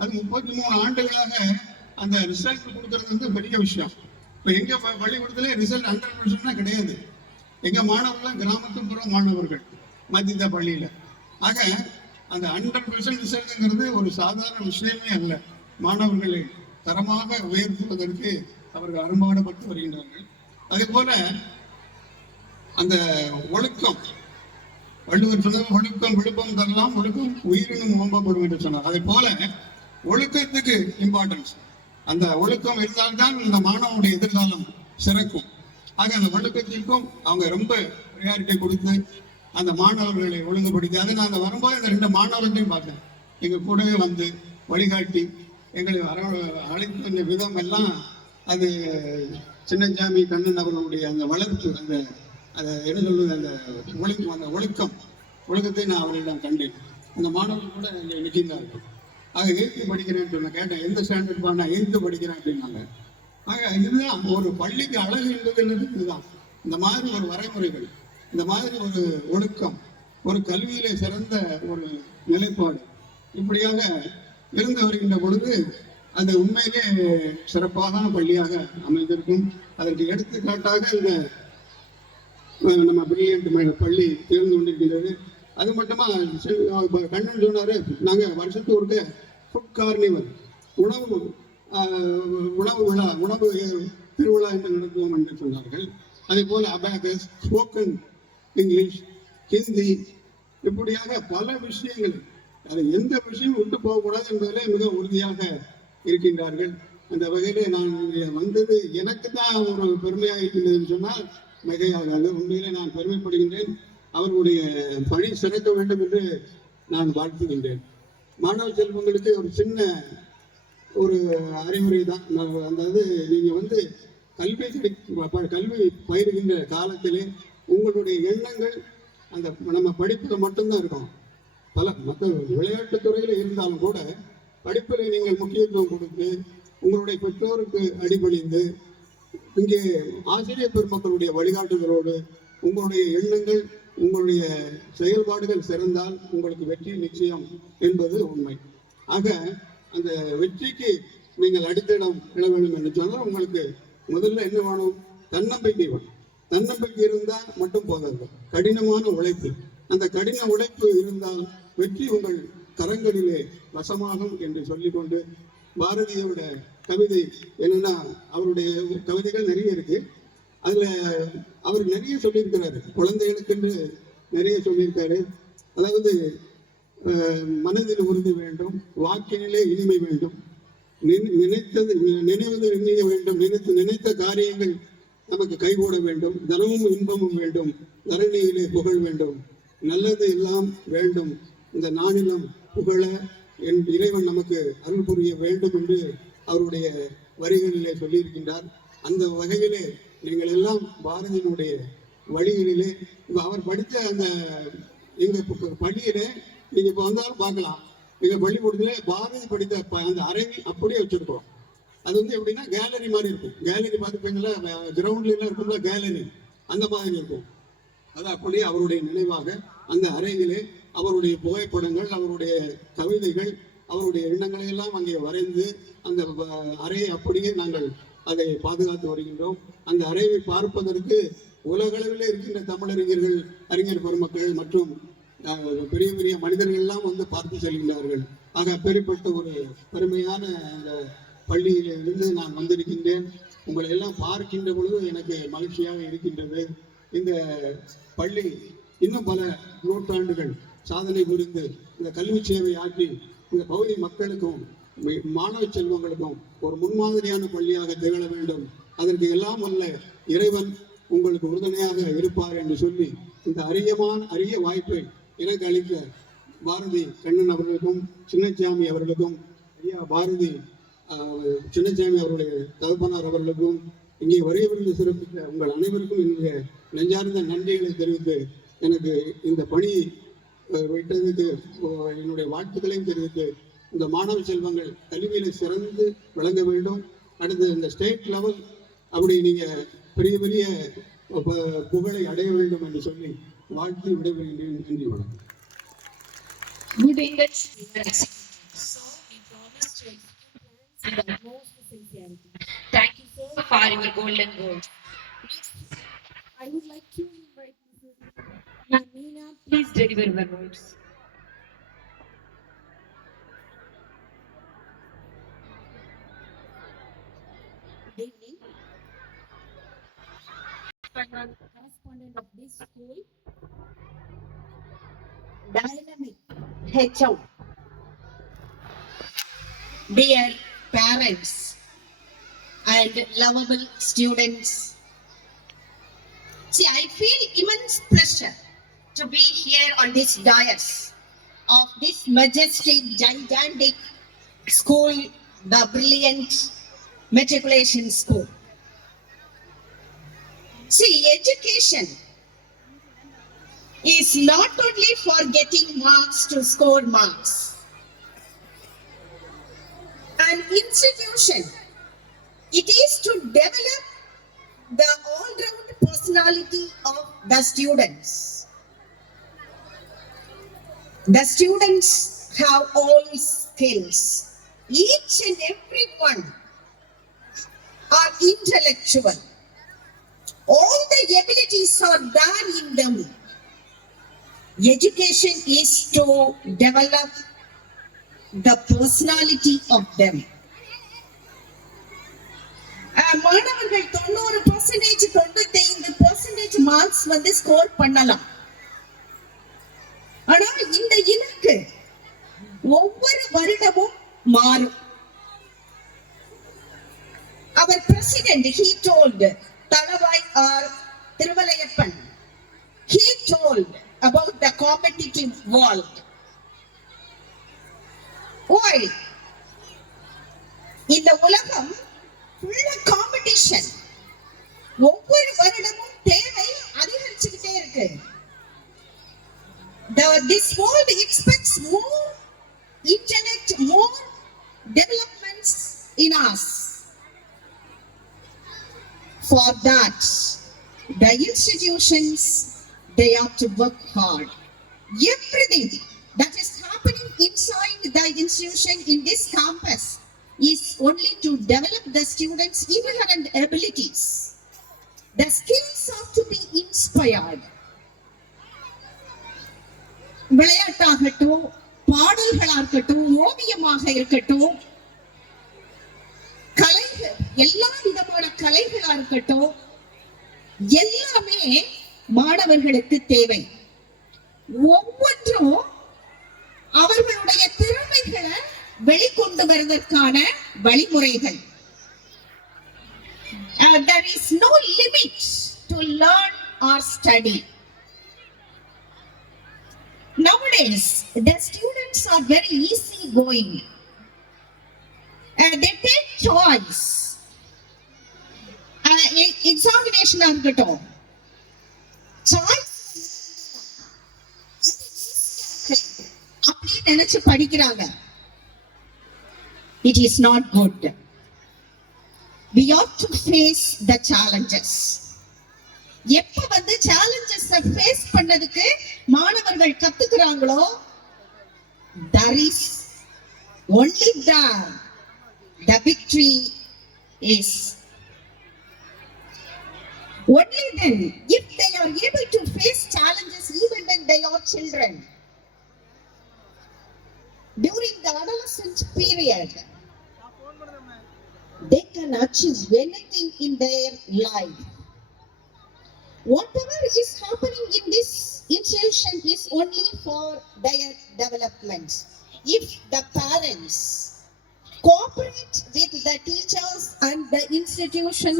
அது 33 ஆண்டுகளாக அந்த ரிசல்ட் கொடுக்கறது வந்து பெரிய விஷயம். இப்போ எங்க பள்ளிக்கூடத்துல ரிசல்ட் 100% கிடையாது. எங்க மாணவர்கள் கிராமத்துப்புற மாணவர்கள் மத்திய பள்ளியில. ஆக அந்த 100% ரிசல்ட்ங்கிறது ஒரு சாதாரண விஷயமே அல்ல. மாணவர்களை தரமாக உயர்த்துவதற்கு அவர்கள் அரும்பாடுபட்டு வருகின்றார்கள். அதே போல அந்த ஒழுக்கம், வள்ளுவர் சொன்ன ஒழுக்கம் விழுப்பம் தரலாம், ஒழுக்கம் உயிரினும் ஓம்பப்படும் என்று சொன்னார். அதே போல ஒழுக்கத்துக்கு இம்பார்ட்டன்ஸ். அந்த ஒழுக்கம் இருந்தால்தான் இந்த மாணவனுடைய எதிர்காலம் சிறக்கும். ஆக அந்த ஒழுக்கத்திற்கும் அவங்க ரொம்ப ப்ரியாரிட்டி கொடுத்து அந்த மாணவர்களை ஒழுங்குபடுத்தி, அதை நான் வரும்போது இந்த 2 மாணவர்களையும் பார்த்தேன். எங்க கூடவே வந்து வழிகாட்டி எங்களை அழைத்த விதம் எல்லாம் அது சின்னசாமி கண்ணன் அவர்களுடைய அந்த வளர்ப்பு, அந்த என்ன சொல்வது, அந்த ஒழுக்கத்தை நான் அவர்களிடம் கண்டேன். அந்த மாணவர்கள் கூட இங்கே நிற்கின்றார்கள். ஆக 8th படிக்கிறேன்னு சொன்ன கேட்டேன், எந்த ஸ்டாண்டர்ட் பண்ண 8th படிக்கிறேன் அப்படின்னாங்க. ஆக இதுதான் ஒரு பள்ளிக்கு அழகு என்பது இதுதான். இந்த மாதிரி ஒரு வரைமுறைகள், இந்த மாதிரி ஒரு ஒழுக்கம், ஒரு கல்வியிலே சிறந்த ஒரு நிலைப்பாடு இப்படியாக இருந்து வருகின்ற பொழுது அது உண்மையிலே சிறப்பான பள்ளியாக அமைந்திருக்கும். அதற்கு எடுத்துக்காட்டாக இந்த நம்ம பிரில்லியன்ட் பள்ளி திறந்து கொண்டிருக்கின்றது. அது மட்டுமா கண்ணன் சொன்னாரு, நாங்கள் வருஷத்துக்கு ஒருக்க ஃபுட் கார்னிவல் உணவு விழா உணவு திருவிழா என்று நடத்துவோம் என்று சொன்னார்கள். அதே போல அபாகஸ், ஸ்போக்கன் இங்கிலீஷ், ஹிந்தி, இப்படியாக பல விஷயங்கள், அது எந்த விஷயம் விட்டு போகக்கூடாது என்பதிலே மிக உறுதியாக இருக்கின்றார்கள். அந்த வகையிலே நான் வந்தது எனக்கு தான் ஒரு பெருமையாக இருக்கின்றது சொன்னால் மிகையாகாது. உண்மையிலே நான் பெருமைப்படுகின்றேன். அவர்களுடைய பணி சிறக்க வேண்டும் என்று நான் வாழ்த்துகின்றேன். மாணவ செல்வங்களுக்கு ஒரு சின்ன ஒரு அறிவுரை தான். அதாவது நீங்கள் கல்வி பயிர்கின்ற காலத்திலே உங்களுடைய எண்ணங்கள் அந்த நம்ம படிப்பில் மட்டும்தான் இருக்கும். மற்ற விளையாட்டுத் துறையில் இருந்தாலும் கூட படிப்பில் நீங்கள் முக்கியத்துவம் கொடுத்து உங்களுடைய பெற்றோருக்கு அடிபணிந்து இங்கே ஆசிரியர் பெருமக்களுடைய வழிகாட்டுதலோடு உங்களுடைய எண்ணங்கள் உங்களுடைய செயல்பாடுகள் சிறந்தால் உங்களுக்கு வெற்றி நிச்சயம் என்பது உண்மை. ஆக அந்த வெற்றிக்கு நீங்கள் அடித்தளம் இட வேண்டும் என்று சொன்னால் உங்களுக்கு முதல்ல என்ன வேணும்? தன்னம்பிக்கை வேணும். தன்னம்பிக்கை இருந்தால் மட்டும் போதாது, கடினமான உழைப்பு. அந்த கடின உழைப்பு இருந்தால் வெற்றி உங்கள் கரங்களிலே வசமாகும் என்று சொல்லிக்கொண்டு, பாரதியோட கவிதை என்னன்னா, அவருடைய கவிதைகள் நிறைய இருக்கு. அதுல அவர் நிறைய சொல்லியிருக்கிறாரு, குழந்தைகளுக்கென்று நிறைய சொல்லியிருக்காரு. அதாவது மனதில் உறுதி வேண்டும், வாக்கினிலே இனிமை வேண்டும், நினைவது நினைய வேண்டும், நினைத்த காரியங்கள் நமக்கு கைகூட வேண்டும், தனமும் இன்பமும் வேண்டும், தரணியிலே புகழ் வேண்டும், நல்லது எல்லாம் வேண்டும், இந்த நானிலம் புகழ என் இறைவன் நமக்கு அருள் புரிய வேண்டும் என்று அவருடைய வரிகளிலே சொல்லியிருக்கின்றார். அந்த வகையிலே நீங்கள் எல்லாம் பாரதியினுடைய வழிகளிலே அவர் படித்த அந்த எங்க பள்ளியிலே நீங்க இப்போ வந்தாலும் பார்க்கலாம். எங்க பள்ளிக்கூடத்துல பாரதி படித்த அந்த அறை அப்படியே வச்சிருக்கோம். அது எப்படின்னா கேலரி மாதிரி இருக்கும். கேலரி பார்த்துப்பீங்களா, கிரவுண்ட்ல எல்லாம் இருக்கும்ல கேலரி, அந்த மாதிரி இருக்கும். அது அப்படியே அவருடைய நினைவாக அந்த அறையிலே அவருடைய புகைப்படங்கள், அவருடைய கவிதைகள், அவருடைய எண்ணங்களை எல்லாம் அங்கே வரைந்து அந்த அறையை அப்படியே நாங்கள் அதை பாதுகாத்து வருகின்றோம். அந்த அறையை பார்ப்பதற்கு உலகளவில் இருக்கின்ற தமிழறிஞர்கள், அறிஞர் பெருமக்கள் மற்றும் பெரிய பெரிய மனிதர்கள் எல்லாம் வந்து பார்த்து செல்கின்றார்கள். ஆக அப்பேற்பட்ட ஒரு பெருமையான அந்த பள்ளியிலிருந்து நான் வந்திருக்கின்றேன். உங்களை எல்லாம் பார்க்கின்ற பொழுது எனக்கு மகிழ்ச்சியாக இருக்கின்றது. இந்த பள்ளி இன்னும் பல நூற்றாண்டுகள் சாதனை புரிந்து இந்த கல்வி சேவை ஆற்றி இந்த பகுதி மக்களுக்கும் மாணவ செல்வங்களுக்கும் ஒரு முன்மாதிரியான பள்ளியாக திகழ வேண்டும். அதற்கு எல்லாம் அல்ல இறைவன் உங்களுக்கு உறுதுணையாக இருப்பார் என்று சொல்லி இந்த அரிய வாய்ப்பை எனக்கு அளிக்க பாரதி கண்ணன் அவர்களுக்கும் சின்னசாமி அவர்களுக்கும், ஐயா பாரதி சின்னசாமி அவருடைய தகப்பனார் அவர்களுக்கும், இங்கே வருகையிலிருந்து சிறப்பித்த உங்கள் அனைவருக்கும் என்னுடைய நெஞ்சார்ந்த நன்றிகளை தெரிவித்து எனக்கு இந்த பணி விட்டதுக்கு என்னுடைய வாழ்த்துக்களையும் தெரிவித்து, இந்த மாணவ செல்வங்கள் கல்வியில சிறந்து விளங்க வேண்டும். அடுத்து இந்த ஸ்டேட் லெவல் அப்படி நீங்க பெரிய பெரிய புகழை அடைய வேண்டும் என்று சொல்லி வாழ்த்து விடைபெறுகின்றேன். நன்றி, வணக்கம். Good English. So we promise to execute plans with the utmost sincerity. Thank you, sir, for your golden words. Next, I would like to invite Mrs. Meena. Please deliver your words. Good evening. Correspondent of this school, dynamic HM. Dear parents and lovable students, see, I feel immense pleasure to be here on this dais of this majestic, gigantic school, the Brilliant Matriculation School. See, education is not only for getting marks to score marks. An institution, it is to develop the all-round personality of the students. The students have all skills. Each and every one are intellectual. All the abilities are there in them. Education is to develop the personality of them. மாணவர்கள் 90% 95% மார்க்ஸ் வந்து ஸ்கோர் பண்ணலாம். ஆனா இந்த இலக்கு ஒவ்வொரு வருடமும் மாறும். Our president, he told, Talavai or Thiruvalayappan, he told about the competitive world. Why? In the உலகம் full competition. ஒவ்வொரு வருடமும் தேவை அதிகரிச்சுக்கிட்டே இருக்கு. This world expects more intellect, more developments in us. For that, the institutions, they have to work hard. Everything that is happening inside the institution in this campus is only to develop the students' inherent abilities. The skills have to be inspired. விளையாட்டாகட்டும், பாடல்களாகட்டும், ஓவியமாக இருக்கட்டும், கலைகள், எல்லா விதமான கலைகளா இருக்கட்டும், எல்லாமே மாணவர்களுக்கு தேவை. ஒவ்வொன்றும் அவர்களுடைய திறமைகளை வெளிக்கொண்டு வருவதற்கான வழிமுறைகள். There is no limit to learn or study. Nowadays, the students are very easy going. They take choice. Examination இருக்கட்டும், choice அப்படி நினைச்சு படிக்கிறாங்க. It is not good. We have to face the challenges. எப்ப வந்து challenges ஃபேஸ் பண்ணதுக்கு மாணவர்கள் கத்துக்கிறாங்களோ, there is only there the victory is. Only then, if they are able to face challenges even when they are children, during the adolescent period, they can achieve anything in their life. Whatever is happening in this institution is only for their development. If the parents cooperate with the teachers and the institution,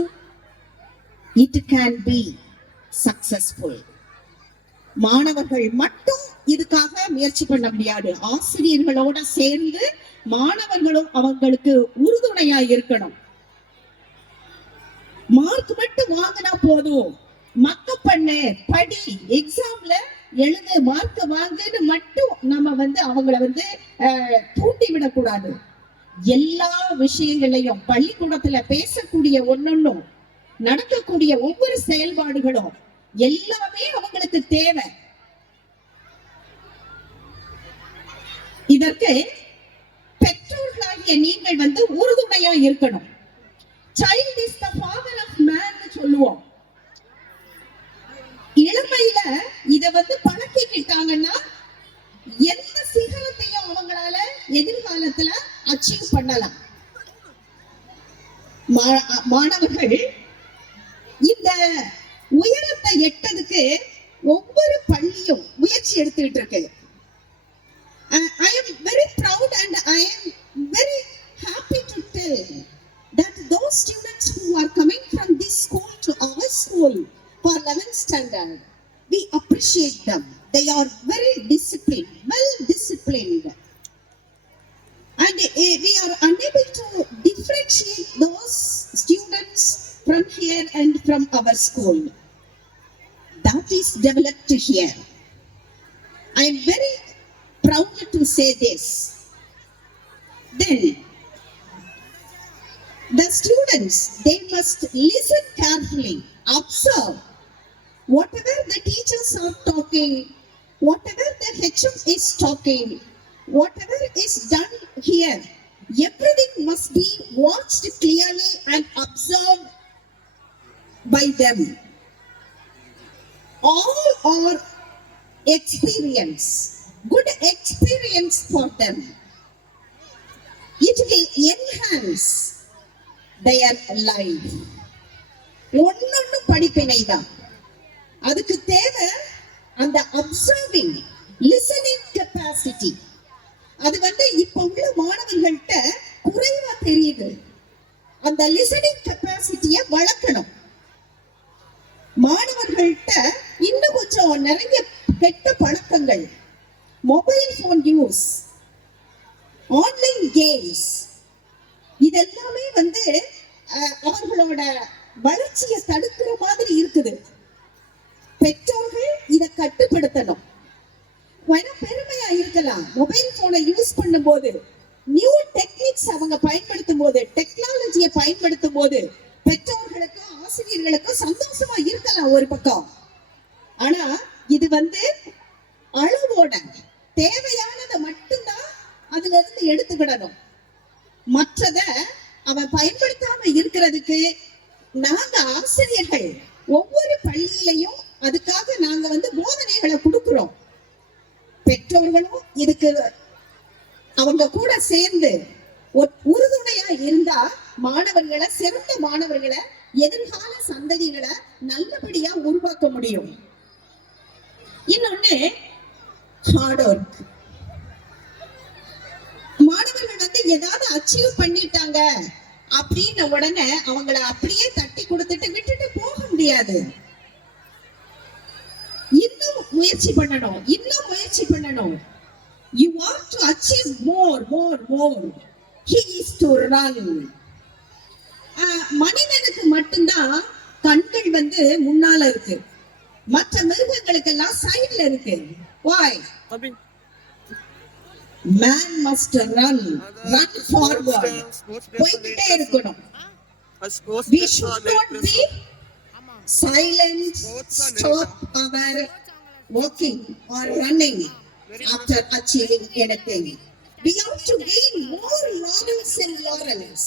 it can be successful. மாணவர்கள் மட்டும் இதுக்காக முயற்சி பண்ண முடியாது. ஆசிரியர்களோட சேர்ந்து மாணவர்களும் அவங்களுக்கு உறுதுணையா இருக்கணும். மார்க் மட்டும் வாங்கினா போதும், மக்கப் பண்ணு, படி, எக்ஸாம்ல எழுது, மார்க் வாங்குன்னு மட்டும் நம்ம வந்து அவங்கள வந்து தூண்டி விடக்கூடாது. எல்லா விஷயங்களையும் பள்ளிக்கூடத்துல பேசக்கூடிய ஒன்னொன்னும், நடக்கக்கூடிய ஒவ்வொரு செயல்பாடுகளும் எல்லாமே அவங்களுக்கு தேவை. இதற்கு பெற்றோர்களாகிய நீங்கள் வந்து உறுதுணையா இருக்கணும். Child is the father of man சொல்லுவோம். இளமையில இத வந்து பழக்கிக்கிட்டாங்கன்னா எந்த சிகரத்தையும் அவங்களால எதிர்காலத்துல அச்சீவ் பண்ணலாம். மாணவர்கள் இந்த உயரத்தை எட்டதுக்கு ஒவ்வொரு பள்ளியும் முயற்சி எடுத்துக்கிட்டு இருக்கு. I am very proud and I am very happy to tell that those students who are coming from this school to our school for 11th standard, we appreciate them. They are very disciplined, well disciplined, and we are unable to differentiate those students from here and from our school. That is developed here. I am very proud to say this. Then the students, they must listen carefully, observe whatever the teachers are talking, whatever the HM is talking, whatever is done here, everything must be watched clearly and observed by them. all are experience, good experience for them. It will enhance their life. ஒன்னொன்னு படிப்பினை தான். அதுக்கு தேவை அந்த அப்சர்விங் லிசனிங் கெப்பாசிட்டி. அது இப்ப உள்ள மாணவர்கள்ட்ட குறைவா தெரியுது. அந்த லிசனிங் கெப்பாசிட்டியை வளர்க்கணும். மாணவர்கள்ட்ட இன்னும் கொஞ்சம் நிறைய கெட்ட பழக்கங்கள், mobile phone use, online games, இதெல்லாமே அவர்களோட வளர்ச்சியை தடுக்கிற மாதிரி இருக்குது. பெற்றோர்கள் இதை கட்டுப்படுத்தணும். பெருமையா இருக்கலாம், மொபைல் போனை யூஸ் பண்ணும் போது, நியூ டெக்னிக்ஸ் அவங்க பயன்படுத்தும் போது, டெக்னாலஜியை பயன்படுத்தும் போது பெற்றோர்களுக்கும் ஆசிரியர்களுக்கும் சந்தோஷமா இருக்கலாம் ஒரு பக்கம். ஆனா இது அளவோட தேவையானதை மட்டும்தான் அதுல இருந்து எடுத்துக்கிடணும். மற்றத அவன் பயன்படுத்தாம இருக்கிறதுக்கு நாங்க ஆசிரியர்கள் ஒவ்வொரு பள்ளியிலையும் அதுக்காக நாங்க போதனைகளை கொடுக்கிறோம். பெற்றோர்களும் இதுக்கு அவங்க கூட சேர்ந்து உறுதுணையா இருந்தா மாணவர்களை, சிறந்த மாணவர்களை, எதிர்கால சந்ததிகளை நல்லபடியா உருவாக்க முடியும். இன்னொன்னு ஹார்ட் ஒர்க். மாணவர்கள் ஏதாவது அச்சீவ் பண்ணிட்டாங்க அப்படின்ன உடனே அவங்கள அப்படியே தட்டி கொடுத்துட்டு விட்டுட்டு போக முடியாது. இன்னும் முயற்சி பண்ணணும், இன்னும் முயற்சி பண்ணணும். You want to achieve more. He is to run. மனிதனுக்கு மட்டும்தான் கண்கள் முன்னால இருக்கு, மற்ற மிருகங்களுக்கு எல்லாம் சைடுல இருக்கு. Why? Man must run forward. போயிட்டே இருக்கணும். We should not be silent, stop our walking or running after achieving anything. We have to gain more laurels and laurels.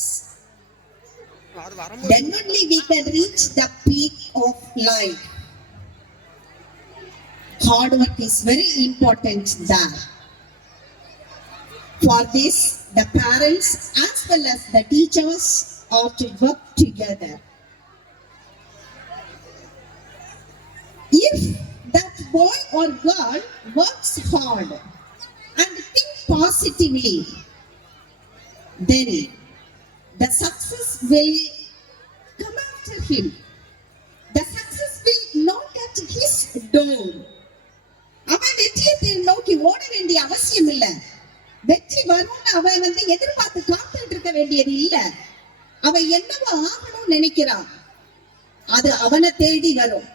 Then only we can reach the peak of life. Hard work is very important there. For this, the parents as well as the teachers are to work together. If that boy or girl works hard and think positively, then the success will come after him. The success will knock at his door. அவன் வெற்றியை நோக்கி ஓட வேண்டிய அவசியம் இல்லை. வெற்றி வரும்னு அவன் எதிர்பார்த்து காத்துட்டு இருக்க வேண்டியது இல்ல. அவன் என்னவோ ஆகணும்னு நினைக்கிறான், அது அவனை தேடி வரும்.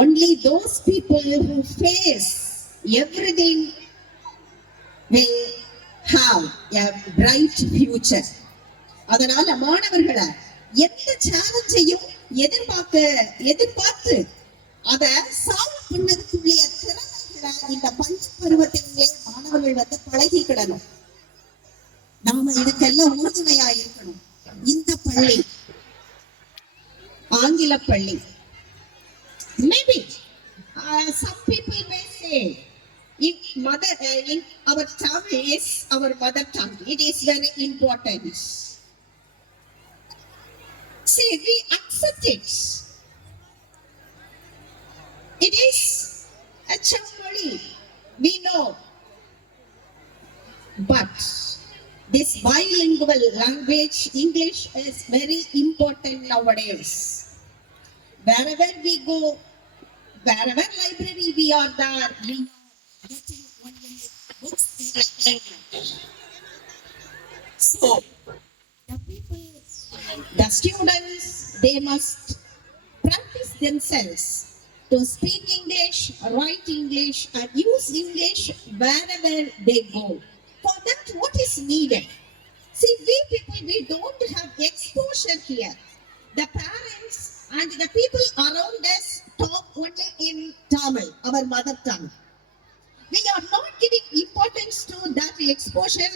Only those people who face everything will have a bright future. அதனால மாணவர்களை எந்த சேலஞ்சையும் எதிர்பார்த்து அதை சால்வ் பண்ணதுக்குள்ளே திறமைகளை இந்த பஞ்ச பருவத்திலே மாணவர்கள் பழகிக்கிடணும். நாம இதுக்கெல்லாம் உறுதுணையா இருக்கணும். இந்த பள்ளி ஆங்கில பள்ளி. Maybe some people may say in our tongue is our mother tongue. It is very important. See, we accept it. It is a Chamoli, we know. But this bilingual language, English, is very important nowadays. Wherever we go, wherever library we are there, we are getting only books in English. So, the people, the students, they must practice themselves to speak English, write English, and use English wherever they go. For that, what is needed? See, we people, we don't have exposure here. The parents and the people around us talk only in Tamil, our mother tongue. We are not giving importance to that exposure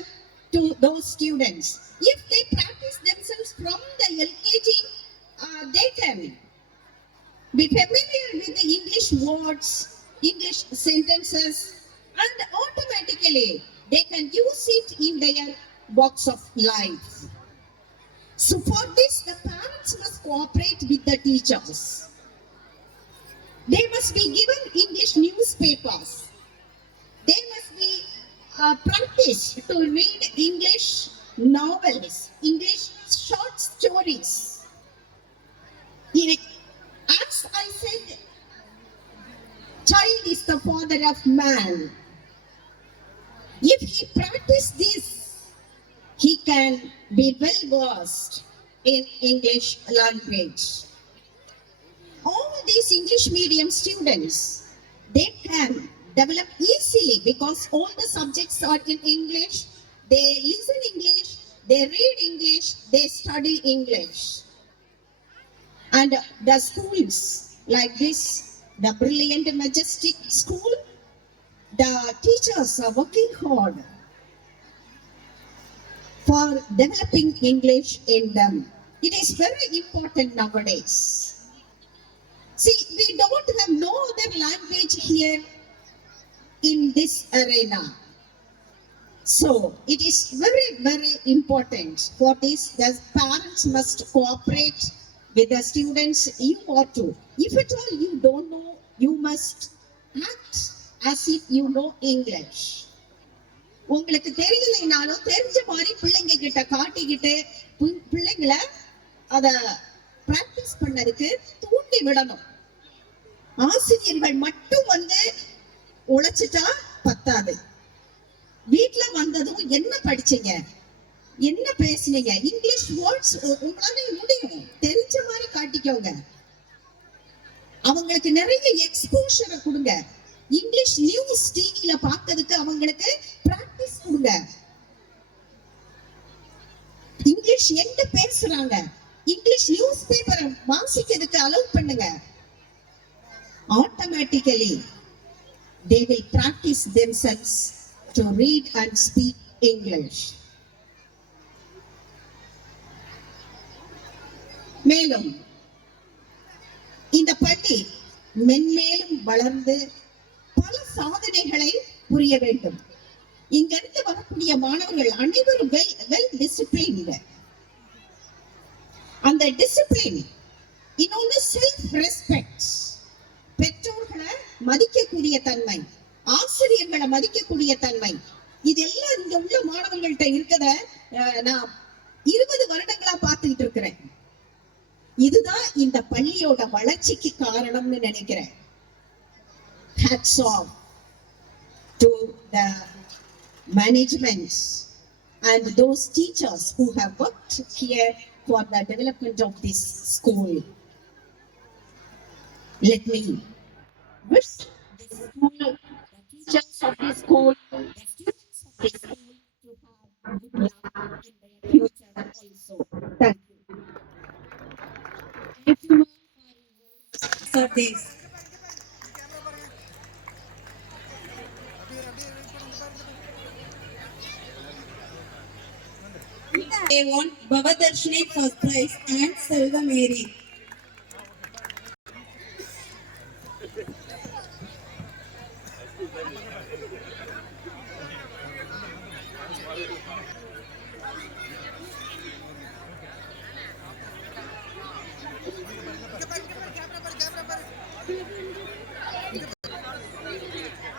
to those students. If they practice themselves from the LKG, they can. be familiar with the English words, English sentences, and automatically they can use it in their box of life. So for this, the parents must cooperate with the teachers. They must be given English newspapers. They must be practiced to read English novels, English short stories. As I said, child is the father of man. If he practices this, he can be well versed in English language. All these English medium students, they can develop easily because all the subjects are in English. They listen English, they read English, they study English. And the schools like this, the brilliant majestic school, the teachers are working hard for developing English in them. It is very important nowadays. See, we don't have no other language here in this arena. So it is very, very important for this. The parents must cooperate with the students. You ought to. If at all you don't know, you must act as if you know English. உங்களுக்கு தெரியலைனாலும் தெரிஞ்ச மாதிரி பிள்ளைங்க கிட்ட காட்டிக்கிட்டு பிள்ளைங்களை அத பிராக்டிஸ் பண்ணதுக்கு தூண்டி விடணும். ஆசிரியர்கள் மட்டும் வந்து உழைச்சிட்டா பத்தாது. வீட்டுல வந்ததும் என்ன படிச்சீங்க, என்ன பேசுனீங்க, இங்கிலீஷ் வேர்ட்ஸ் உங்களால முடியும், தெரிஞ்ச மாதிரி காட்டிக்கோங்க. அவங்களுக்கு நிறைய எக்ஸ்போஷரை கொடுங்க. இங்கிலீஷ் நியூஸ் டிவில பார்த்ததுக்கு அவங்களுக்கு பிராக்டிஸ் கொடுங்க. இங்கிலீஷ் எங்க பேசுறாங்க, இங்கிலீஷ் நியூஸ் பேப்பரை வாசிக்கிறதுக்கு அலோவ் பண்ணுங்க. Automatically they will practice themselves to read and speak English. மேலும் இந்த பள்ளி மென்மேலும் வளர்ந்து பல சாதனைகளை புரிய வேண்டும். இங்கிருந்து வரக்கூடிய மாணவர்கள் அனைவரும் வெல் டிசிப்ளின்டு. அந்த டிசிப்ளின் இன்னொன்று செல்ஃப் ரெஸ்பெக்ட், பெற்றோர்களை மதிக்கக்கூடிய தன்மை, ஆசிரியர்களை மதிக்கக்கூடிய தன்மை, இதெல்லாம் இங்க உள்ள மாணவர்கள்ட்ட இருக்கத நான் 20 வருடங்களா பார்த்துக்கிட்டு இருக்கிறேன். இதுதான் இந்த பள்ளியோட வளர்ச்சிக்கு காரணம்னு நினைக்கிறேன். Hats off to the management and those teachers who have worked here for the development of this school. Let me wish this school, the teachers of this school, the students of this school to have good luck in their future also. Thank you. Everyone for this. They won Bhavadarshini first prize and Selva Mary.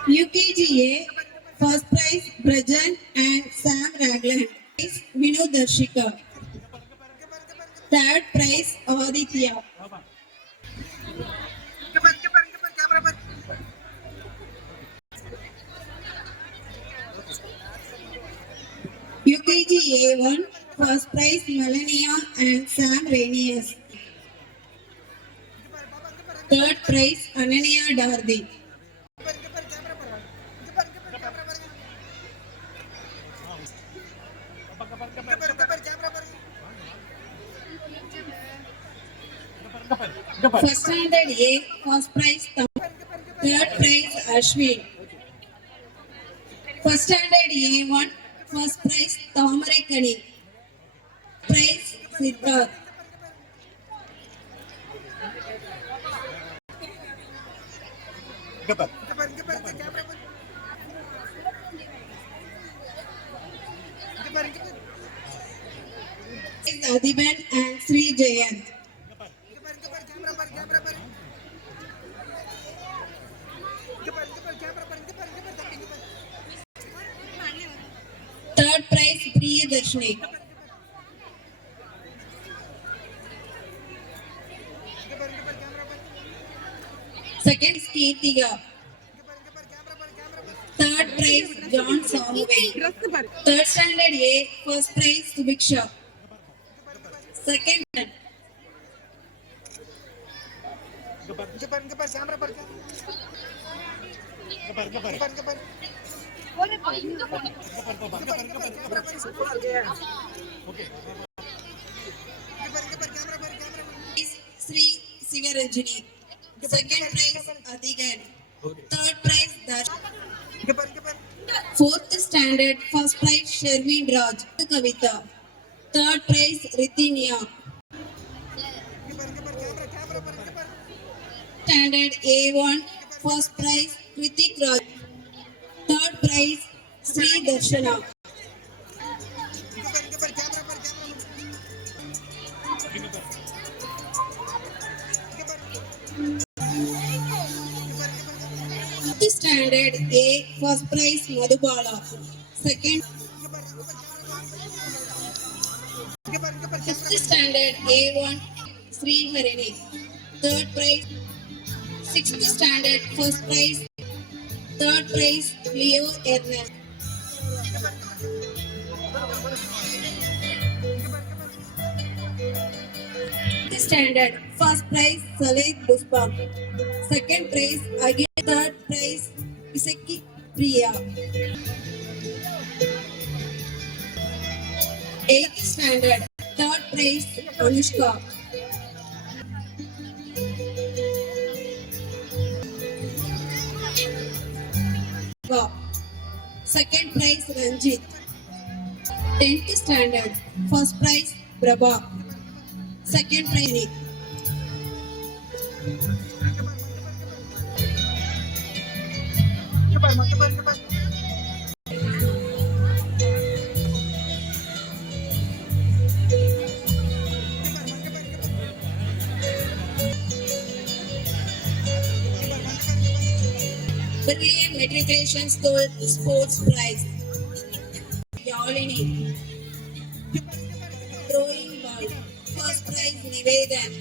UKGA first prize Brajan and Sam Ragland. Vinod Darshika. Third prize Avaditya. UKG A1 first prize Melania and Sam Rainius. Third prize Ananya Dardi. First standard A first prize third prize Ashwin. First standard A1 first prize Tamarekani. Prize Siddharth. Adiban and Sri Jayant. Third prize Priyadarshini. Second is Kirtiga. Third prize John Samuel. Third standard A. First prize Subiksha. Second is Sri Sivaranjini. Second prize Adigan. Third prize Dash. Fourth standard first prize Shermin Raj Kavita. Third prize Ritinia. Standard A1 first prize Kritik Raj. Third prize Sri Darshana. Fifth standard A first prize Madhubala. Second fifth standard A1 Sri Harini. Third prize. Sixth standard first prize. Third prize Leo Ernest. Fifth standard first prize Saleh Buspam. Second prize again. Third prize Isaki Priya. Eighth standard third prize Anushka. Second prize Ranjit. 10th standard first prize Prabha. Second prize Nick. Brilliant Matriculation School Sports Prize. Yalini. Throwing ball. First prize Nivedan.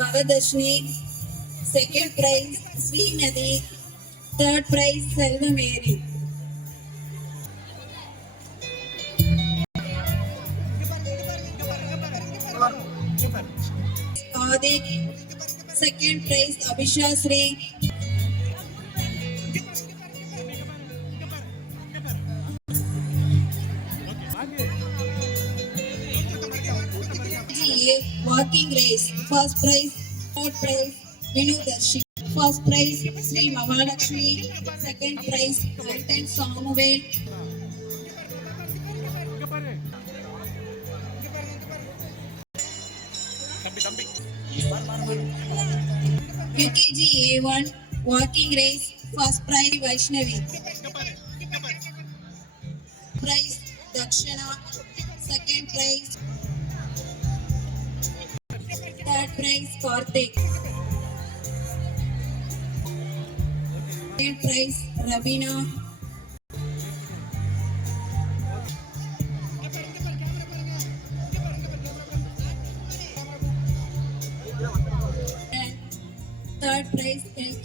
Bhagadarshini. Second prize Srinadi. Third prize Selva Mary. Adik. Second prize Abhisha Sri. Walking race. First prize. Third prize Vinu Darshi. First prize Sri Mahalakshmi. Second prize Content Samuel. UKG A1 walking race. First prize Vaishnavi. Prize Dakshana. Second prize. Third prize Karthik. Third prize Rabina. And third prize LT.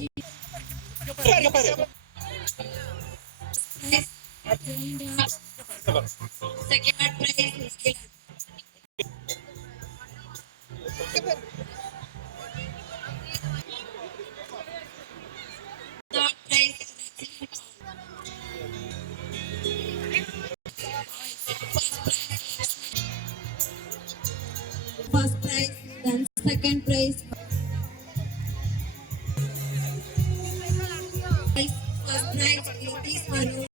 Second prize Muskila. Third prize first prize, then second prize. First prize Kriti Swaru.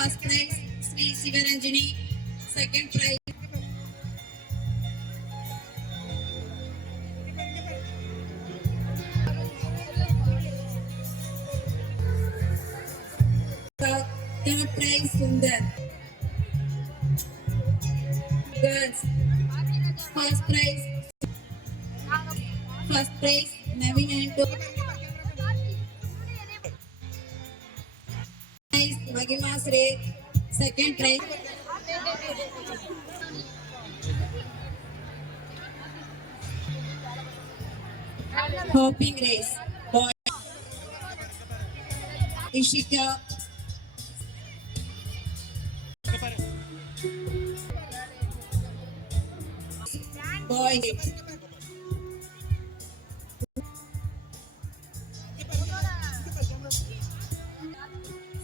First prize Sri Sivaranjini. Second prize third prize Sundar. Girls. First prize Navin and prize Magima Sre. Second prize hopping race. Boy Ishika. Boy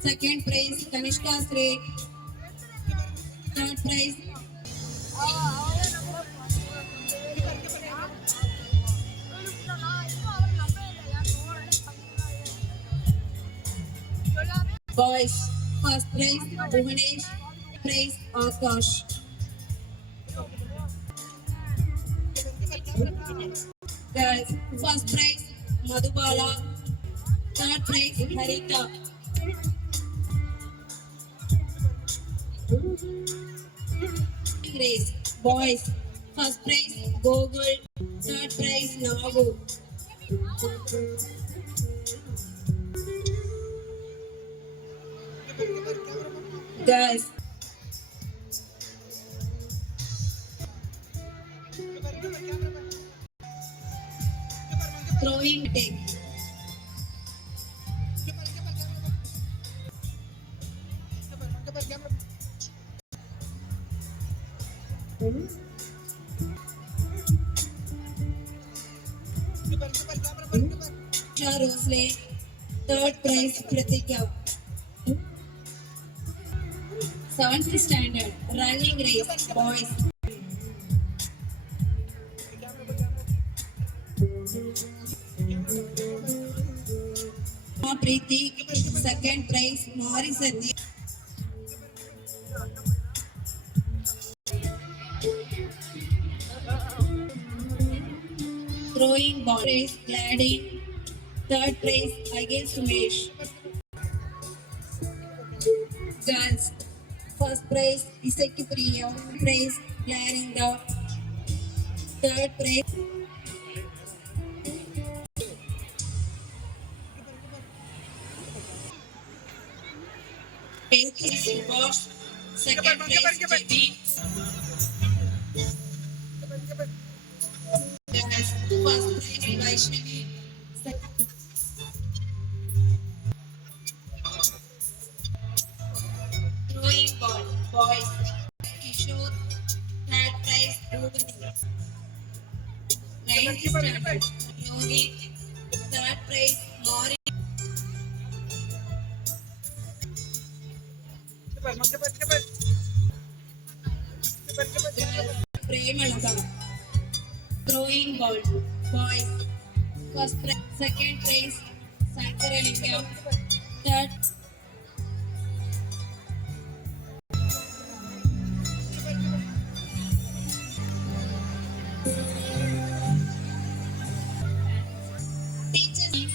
second prize Kanishka Sre. Third prize boys. First prize Bhuvanesh. Prize Akash. Girls. First prize Madhubala. Third prize Harita. Race. Boys. First prize Gogul. Third prize Nagu. Girls. Throwing take. Rosley. Third prize Pratika. 7th standard running race. Boys. Preeti. Second prize Marisati. Throwing ball race Gladys. Third prize Agil Sumesh. Girls. First prize Isaki Priya. Prize Clarinda. Third prize Bosch. Second prize JB. Girls. First prize Vaishnavi. Throwing ball. Boys. Kishore. Third prize Bhuvani. 9th standard Yogi. Third prize Mori. Premalaka. Throwing ball. Boys. First prize. Second prize Sankaralingam. Third teachers.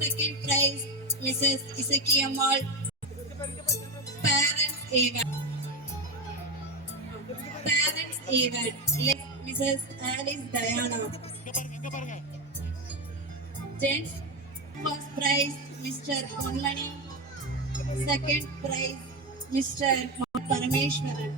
Second prize Mrs. Isaki Amal. Parents event. Mrs. Alice Diana. Gents. First prize Mr. Konlani. Second prize Mr. Parameshwaran.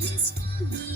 his family.